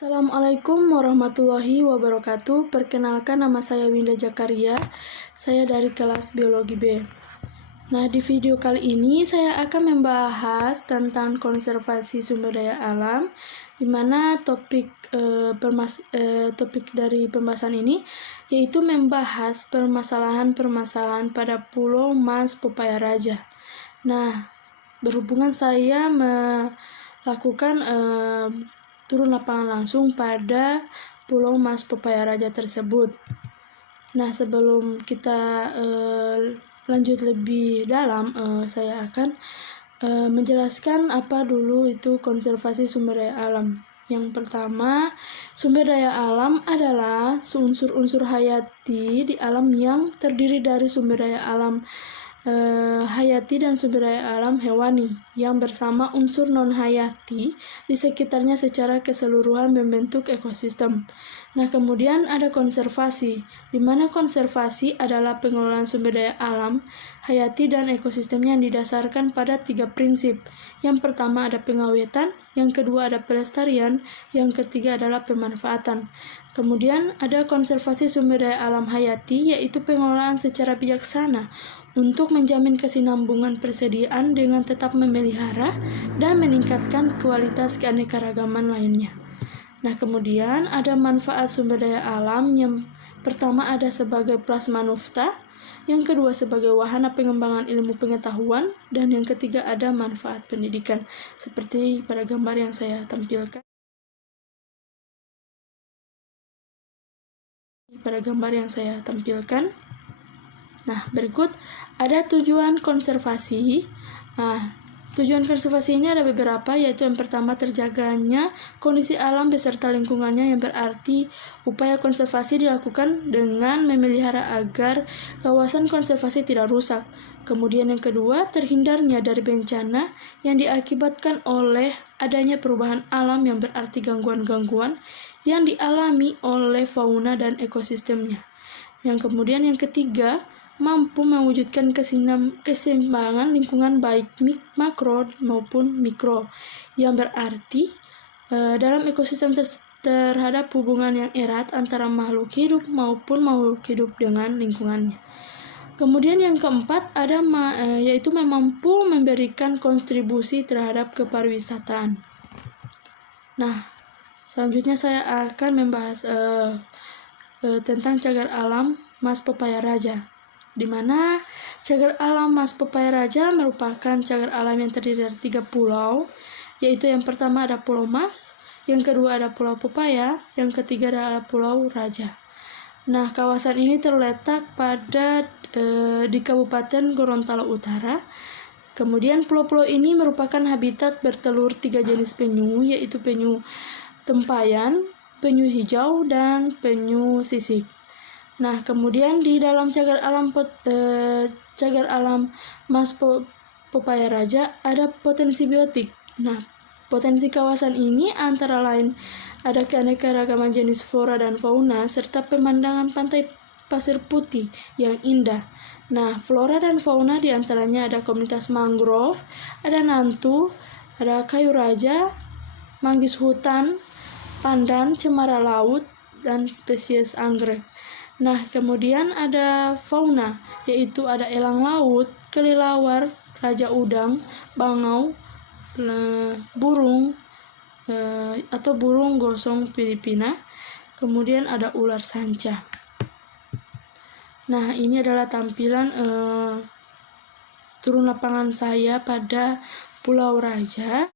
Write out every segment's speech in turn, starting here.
Assalamualaikum warahmatullahi wabarakatuh. Perkenalkan, nama saya Winda Jakaria. Saya dari kelas Biologi B. Nah, di video kali ini saya akan membahas tentang konservasi sumber daya alam, di mana topik dari pembahasan ini yaitu membahas permasalahan-permasalahan pada Pulau Mas Pepaya Raja. Nah, berhubungan saya melakukan turun lapangan langsung pada Pulau Mas Pepaya Raja tersebut. Nah, sebelum kita lanjut lebih dalam, saya akan menjelaskan apa dulu itu konservasi sumber daya alam. Yang pertama, sumber daya alam adalah unsur-unsur hayati di alam yang terdiri dari sumber daya alam hayati dan sumber daya alam hewani yang bersama unsur non-hayati di sekitarnya secara keseluruhan membentuk ekosistem. Nah, kemudian ada konservasi, di mana konservasi adalah pengelolaan sumber daya alam hayati dan ekosistem yang didasarkan pada 3 prinsip. Yang pertama ada pengawetan, yang kedua ada pelestarian, yang ketiga adalah pemanfaatan. Kemudian ada konservasi sumber daya alam hayati, yaitu pengelolaan secara bijaksana untuk menjamin kesinambungan persediaan dengan tetap memelihara dan meningkatkan kualitas keanekaragaman lainnya. Nah, kemudian ada manfaat sumber daya alam. Yang pertama ada sebagai plasma nafta, yang kedua sebagai wahana pengembangan ilmu pengetahuan, dan yang ketiga ada manfaat pendidikan, seperti pada gambar yang saya tampilkan. Nah, berikut ada tujuan konservasi. Nah, tujuan konservasi ini ada beberapa, yaitu yang pertama terjaganya kondisi alam beserta lingkungannya, yang berarti upaya konservasi dilakukan dengan memelihara agar kawasan konservasi tidak rusak. Kemudian yang kedua, terhindarnya dari bencana yang diakibatkan oleh adanya perubahan alam, yang berarti gangguan-gangguan yang dialami oleh fauna dan ekosistemnya. Yang kemudian yang ketiga, mampu mewujudkan keseimbangan lingkungan baik makro maupun mikro, yang berarti dalam ekosistem terhadap hubungan yang erat antara makhluk hidup maupun makhluk hidup dengan lingkungannya. Kemudian yang keempat ada yaitu mampu memberikan kontribusi terhadap kepariwisataan. Nah, selanjutnya saya akan membahas tentang cagar alam Mas Pepaya Raja, di mana cagar alam Mas Pepaya Raja merupakan cagar alam yang terdiri dari 3 pulau, yaitu yang pertama ada Pulau Mas, yang kedua ada Pulau Pepaya, yang ketiga adalah Pulau Raja. Nah, kawasan ini terletak di Kabupaten Gorontalo Utara. Kemudian pulau-pulau ini merupakan habitat bertelur 3 jenis penyu, yaitu penyu tempayan, penyu hijau, dan penyu sisik. Nah, kemudian di dalam cagar alam Mas Pepaya Raja ada potensi biotik. Nah, potensi kawasan ini antara lain ada keanekaragaman jenis flora dan fauna serta pemandangan pantai pasir putih yang indah. Nah, flora dan fauna diantaranya ada komunitas mangrove, ada nantu, ada kayu raja, manggis hutan, pandan, cemara laut, dan spesies anggrek. Nah, kemudian ada fauna, yaitu ada elang laut, kelelawar, raja udang, bangau, burung atau burung gosong Filipina, kemudian ada ular sanca. Nah, ini adalah tampilan turun lapangan saya pada Pulau Raja.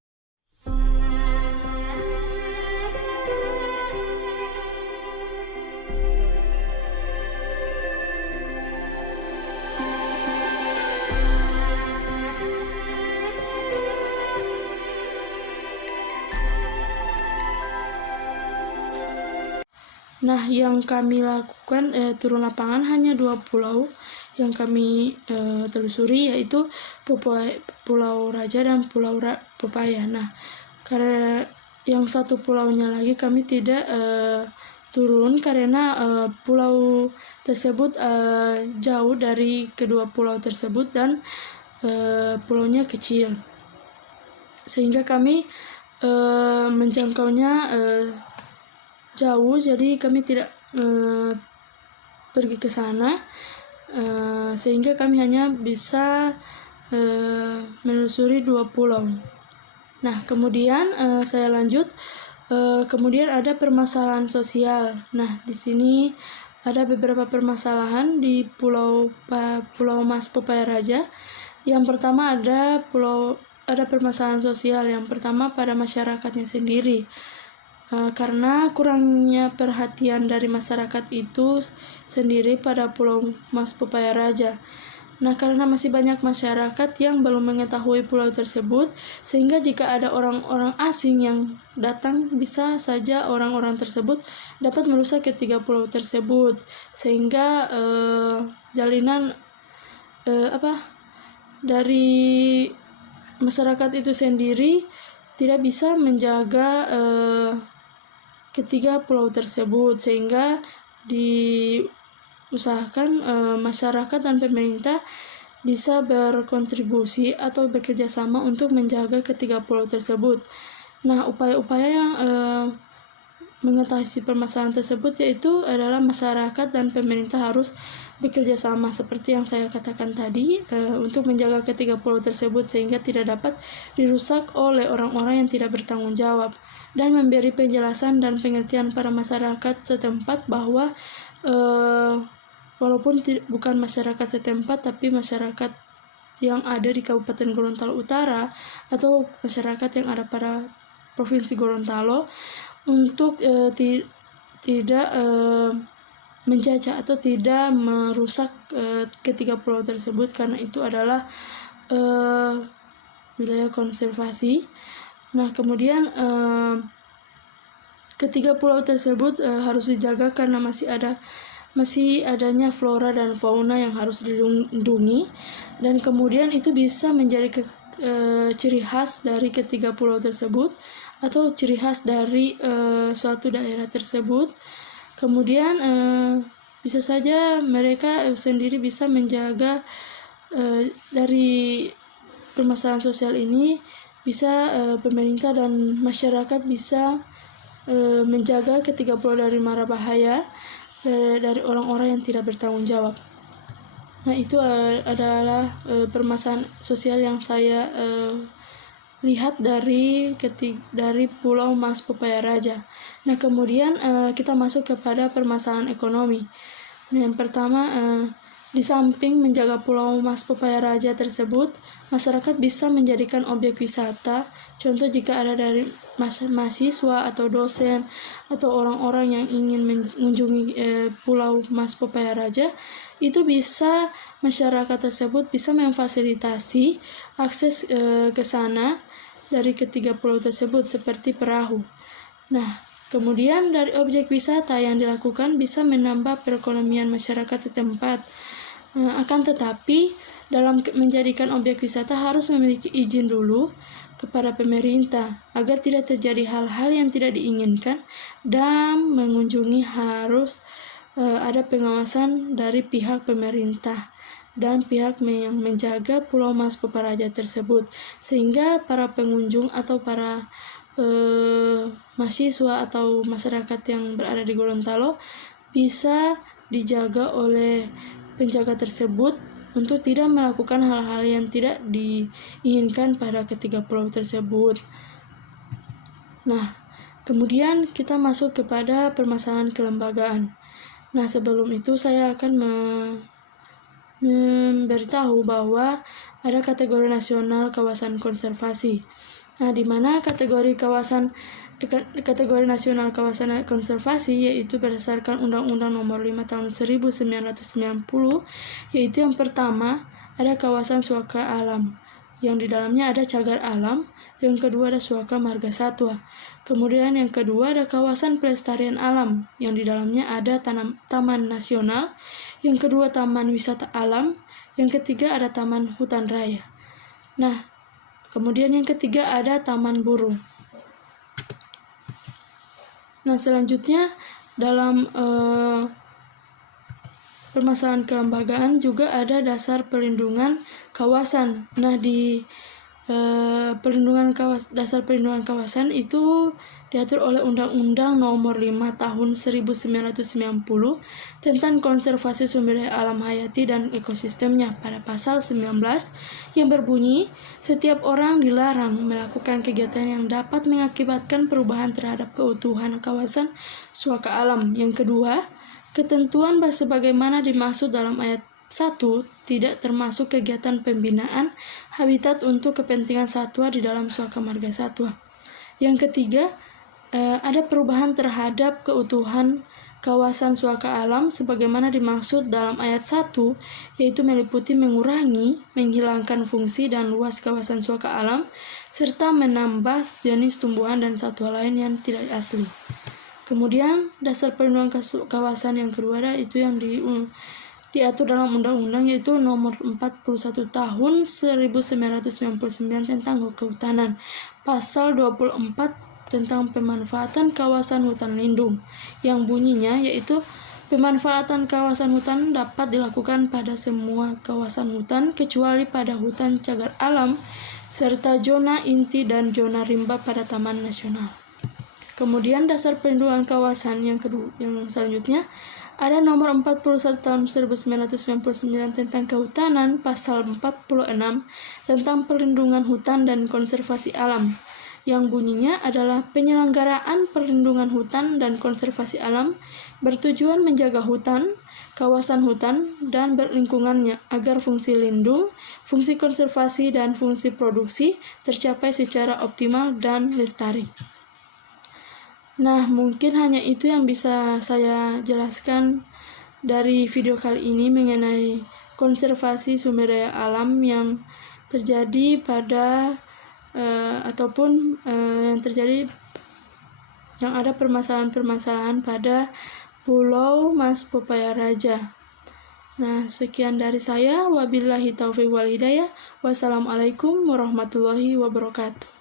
Nah, yang kami lakukan turun lapangan hanya 2 pulau yang kami telusuri, yaitu Pulau Raja dan Pulau Pepaya. Nah, karena yang satu pulaunya lagi kami tidak turun karena pulau tersebut jauh dari kedua pulau tersebut dan pulaunya kecil, sehingga kami menjangkaunya jauh, jadi kami tidak pergi ke sana, sehingga kami hanya bisa menelusuri 2 pulau. Nah, kemudian saya lanjut. Kemudian ada permasalahan sosial. Nah, di sini ada beberapa permasalahan di Pulau Mas Pepaya Raja. Yang pertama ada permasalahan sosial. Yang pertama pada masyarakatnya sendiri. Karena kurangnya perhatian dari masyarakat itu sendiri pada Pulau Mas Pepaya Raja. Nah, karena masih banyak masyarakat yang belum mengetahui pulau tersebut, sehingga jika ada orang-orang asing yang datang, bisa saja orang-orang tersebut dapat merusak ketiga pulau tersebut, sehingga jalinan dari masyarakat itu sendiri tidak bisa menjaga ketiga pulau tersebut, sehingga diusahakan masyarakat dan pemerintah bisa berkontribusi atau bekerja sama untuk menjaga ketiga pulau tersebut. Nah, upaya-upaya yang mengatasi permasalahan tersebut yaitu adalah masyarakat dan pemerintah harus bekerja sama seperti yang saya katakan tadi, untuk menjaga ketiga pulau tersebut sehingga tidak dapat dirusak oleh orang-orang yang tidak bertanggung jawab, dan memberi penjelasan dan pengertian pada masyarakat setempat bahwa walaupun bukan masyarakat setempat tapi masyarakat yang ada di Kabupaten Gorontalo Utara atau masyarakat yang ada pada Provinsi Gorontalo untuk tidak menjajah atau tidak merusak ketiga pulau tersebut, karena itu adalah wilayah konservasi. Nah, kemudian ketiga pulau tersebut harus dijaga karena masih adanya flora dan fauna yang harus dilindungi, dan kemudian itu bisa menjadi ciri khas dari ketiga pulau tersebut atau ciri khas dari suatu daerah tersebut. Kemudian bisa saja mereka sendiri bisa menjaga dari permasalahan sosial ini, bisa pemerintah dan masyarakat bisa menjaga ketiga pulau dari mara bahaya dari orang-orang yang tidak bertanggung jawab. Nah, itu adalah permasalahan sosial yang saya lihat dari Pulau Mas Pepaya Raja. Nah, kemudian kita masuk kepada permasalahan ekonomi. Nah, yang pertama, di samping menjaga Pulau Mas Pepaya Raja tersebut, masyarakat bisa menjadikan objek wisata. Contoh, jika ada dari mahasiswa atau dosen atau orang-orang yang ingin mengunjungi Pulau Mas Pepaya Raja, itu bisa masyarakat tersebut bisa memfasilitasi akses ke sana dari ketiga pulau tersebut seperti perahu. Nah, kemudian dari objek wisata yang dilakukan bisa menambah perekonomian masyarakat setempat. Akan tetapi dalam menjadikan objek wisata harus memiliki izin dulu kepada pemerintah agar tidak terjadi hal-hal yang tidak diinginkan, dan mengunjungi harus ada pengawasan dari pihak pemerintah dan pihak yang menjaga Pulau Mas Pepaya Raja tersebut, sehingga para pengunjung atau para mahasiswa atau masyarakat yang berada di Gorontalo bisa dijaga oleh penjaga tersebut untuk tidak melakukan hal-hal yang tidak diinginkan pada ketiga pulau tersebut. Nah, kemudian kita masuk kepada permasalahan kelembagaan. Nah, sebelum itu saya akan memberitahu bahwa ada kategori nasional kawasan konservasi. Nah, di mana kategori nasional kawasan konservasi yaitu berdasarkan Undang-Undang Nomor 5 Tahun 1990, yaitu yang pertama ada kawasan suaka alam, yang di dalamnya ada cagar alam. Yang kedua ada suaka marga satwa. Kemudian yang kedua ada kawasan pelestarian alam, yang di dalamnya ada taman nasional. Yang kedua taman wisata alam. Yang ketiga ada taman hutan raya. Nah, kemudian yang ketiga ada taman burung. Nah, selanjutnya dalam permasalahan kelembagaan juga ada dasar perlindungan kawasan. Nah, di dasar perlindungan kawasan itu diatur oleh Undang-Undang Nomor 5 Tahun 1990 tentang konservasi sumber daya alam hayati dan ekosistemnya pada pasal 19 yang berbunyi, setiap orang dilarang melakukan kegiatan yang dapat mengakibatkan perubahan terhadap keutuhan kawasan suaka alam. Yang kedua, ketentuan sebagaimana dimaksud dalam ayat 1 tidak termasuk kegiatan pembinaan habitat untuk kepentingan satwa di dalam suaka marga satwa. Yang ketiga, ada perubahan terhadap keutuhan kawasan suaka alam sebagaimana dimaksud dalam ayat 1, yaitu meliputi mengurangi, menghilangkan fungsi dan luas kawasan suaka alam, serta menambah jenis tumbuhan dan satwa lain yang tidak asli. Kemudian, dasar perlindungan kawasan yang kedua itu yang diatur dalam undang-undang, yaitu Nomor 41 Tahun 1999 tentang kehutanan, pasal 24 tentang pemanfaatan kawasan hutan lindung, yang bunyinya yaitu pemanfaatan kawasan hutan dapat dilakukan pada semua kawasan hutan kecuali pada hutan cagar alam serta zona inti dan zona rimba pada taman nasional. Kemudian dasar perlindungan kawasan yang selanjutnya ada Nomor 41 Tahun 1999 tentang kehutanan, pasal 46 tentang perlindungan hutan dan konservasi alam, yang bunyinya adalah penyelenggaraan perlindungan hutan dan konservasi alam bertujuan menjaga hutan, kawasan hutan, dan lingkungannya agar fungsi lindung, fungsi konservasi, dan fungsi produksi tercapai secara optimal dan lestari. Nah, mungkin hanya itu yang bisa saya jelaskan dari video kali ini mengenai konservasi sumber daya alam yang terjadi pada yang ada permasalahan-permasalahan pada Pulau Mas Popaya Raja. Nah, sekian dari saya. Wabillahi taufiq wal hidayah. Wassalamualaikum warahmatullahi wabarakatuh.